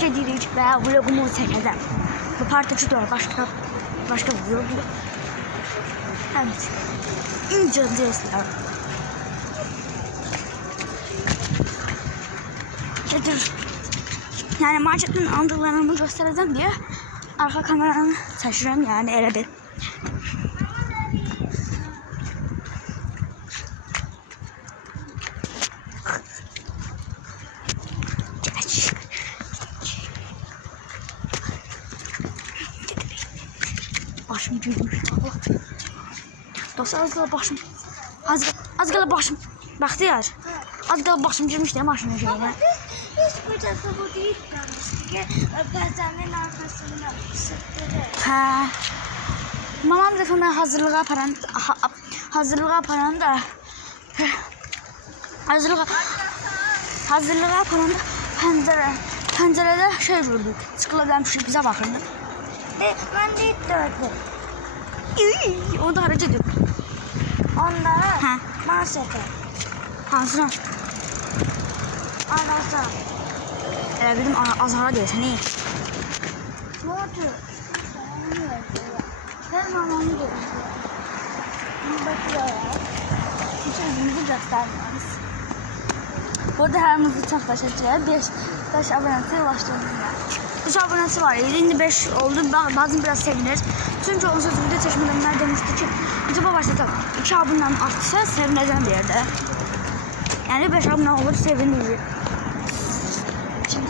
gedirik və vlogumu çəkəcəm. Bu part 2 də başqa vlog. Evet. İnceleyiciler. Getir. Yani marketten aldıklarımı göstereceğim diye arka kameranı taşıyorum yani elə bir. Başım gülmüş. Dostlar az qala başım. Az qala başım. Baxdıyar. Az qala başım girmiş deyə maşının şeyinə. Hiç bu defa bu değil ki pəncənin arxasında sıxdırır. Hə. Mamam dəfə mən hazırlığa aparanda pəncərədə şey gördük. Çıxıladan pişib bizə baxırdı. Ben de gördüm. O da haraca dur. Onlara Hə. marşete. Hansına? Anası. Elə bildim azara deyəsən. Ne oldu? Ben mamamı gördüm. Bakıyorlar. Hiç özümüzü göstermiyoruz. Burada her mızı çok başarılı. 5 abonesi ulaştığımızda. 3 abonesi var. Şimdi 5 oldu. Bazen biraz seviniriz. Çünkü onun sözü video çeşmeden ben demişti ki YouTube'a başlatalım. 2 abonem artsa sevineceğim bir yerde. Yani 5 abone olur sevinirim. Şimdi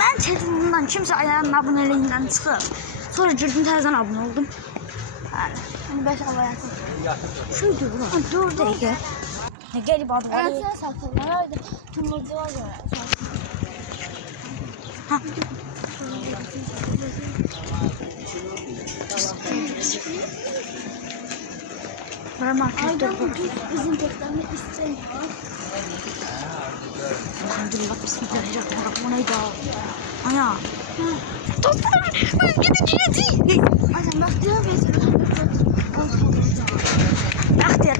ben telefonumdan kimse ayağının aboneliğinden çıkıp sonra girdim terzden abone oldum. Yani 5 abonesi. Şuydu bu. Dur dakika. Ne gelip adı var. Arasına saklanlar öyle tumurcuğa göre. Ha. Bana markette Aydan bugün bizim teklerini istemiyor. Elhamdülillah bismillahirrahmanirrahim. O neydi o? Ana. Dostlar ben gideceğim. Aydan bak diyor biz. Baktır.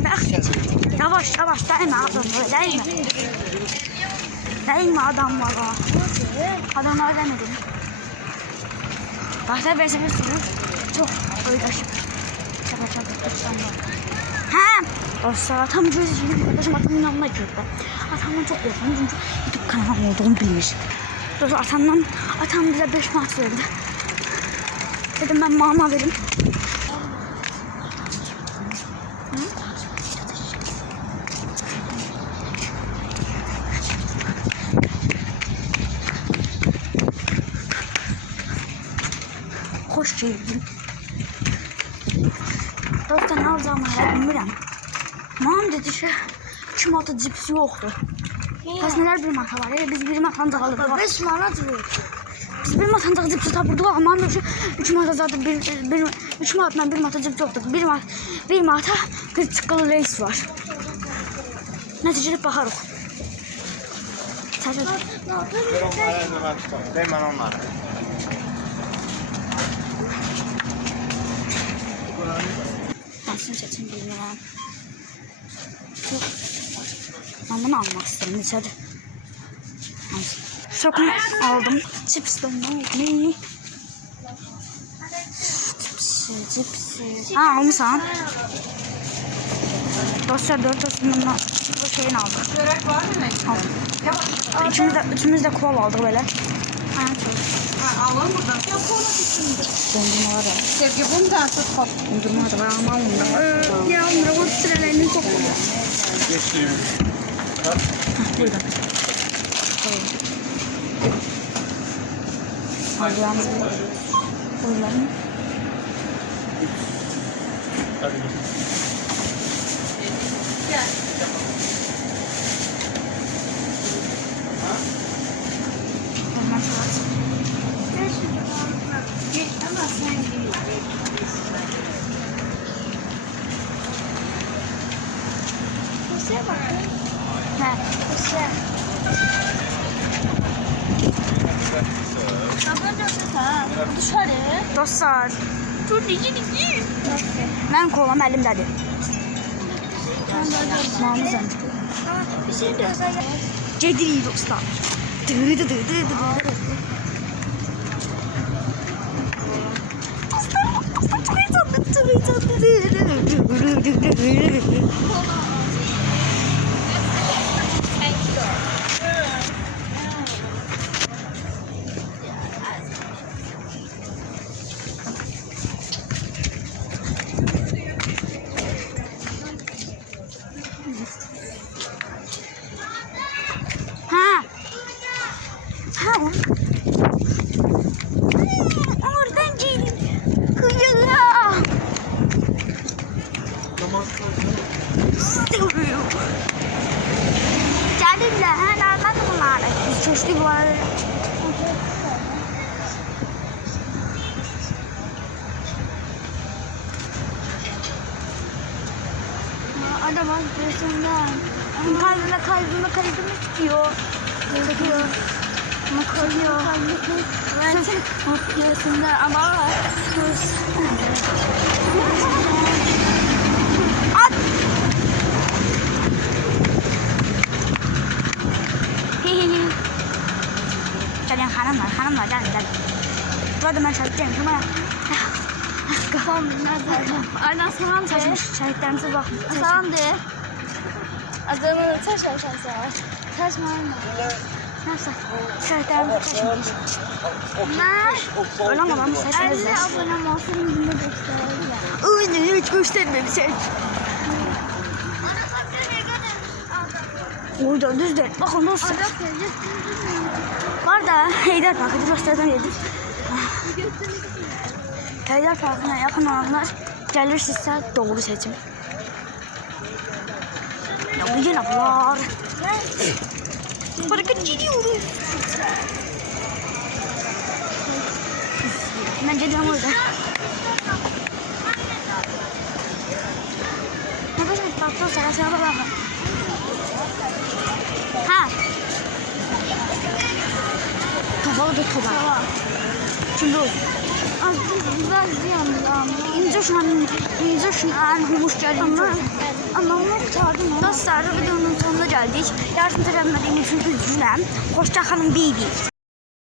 Yavaş değme adam böyle değme. Değme adamlara. Adamlara demedim. Baktır verse bir sürü. Çok oydaşım. Çabuk. Ha. Dostlar tam gözüyle arkadaşım atamın yanına girdi. Atamdan çok korktum çünkü YouTube kanalım olduğunu bilmiş. Dostlar atam bize 5 maç verdi. Dedim ben mama vereyim. Hoş geldin. Dostlar ne alacağımı bilmirəm. Mamam dedi ki 2 manata cipsi yoxdur. Bəs nələr 1 manata var? Biz 1 manata alırıq. 5 manat verir. Biz 1 manata cipsi tapırdıq ama mamam dedi ki 3 manata zaten 3 manatla 1 manata cipsi yoxdur. 1 manata bir çıqqılı reis var. Nəticədə baxarıq. Təşəkkür. Ben onları. Hansını seçim bilmirəm. Ben bunu almak istedim. Neçədir? Sokunu aldım. Cipsdən nə oldu? Cipsi. Ha almışsan. Dostlar 4 Osman'la bu şeyini aldık. Börek var mı? Aldım. Üçümüz de kola aldık böyle. Alalım buradan. Yok kola dışında. Dondurma var. Sevgi bundan tut kop. Dondurma da var ama almadım. Ya onlara bak sıralarini çok oluyor. Geçeyim. Buradan. Alacağımız buraların. Hadi. Gel. Ondan sonra. Ama sen değil. Kusura bakın. He. Kusura. Dışarı. Dostlar. Dur diyeceğim. Ben kolam elimdedir. Mamızım. Bir şey diyorsa Gedirik dostlar. Aslan çok heyecanlı, çok heyecanlı. Ha. Oradan gelin. Kıyıla. Seviyorum. Gelin lan. Anladın mı lan? Çeşitli var. Adam arkasından. Kalbime tutuyor. Çekiyor. Ama kalıyor. Ben arkasından ama at. Gelin hanımlar gelin. Burada ben şahitlerim tamam mı? Kafam nerede? Aynen salam saçmış. Şahitlerimize bakın. Salam de. Adamı taş aşağısı. Taş mı? Neyse. Şahitlerimize taşmış. Öyle mi lan? Saçımız 50 abonem olsun bunu gösterelim. Öyle hiç göstermemişsin. Orada düz değil. Bakın dostlar. Var da Heydar Parkı'da gösterden yedik. Heydar Parkı'na yakın olanlar gelirse doğru seçim. Ya bu yine var. Bırakın gidiyoruz. Bence de orada. Ne kadar tatlı sarasına bakın. Ha. Kafalı da toba. Şimdi o. İnce şu an hoş geldin. Ama onu kurtardım. Dostlar videonun sonuna geldik. Yardım edemediğim için üzgünüm. Hoşça kalın baby.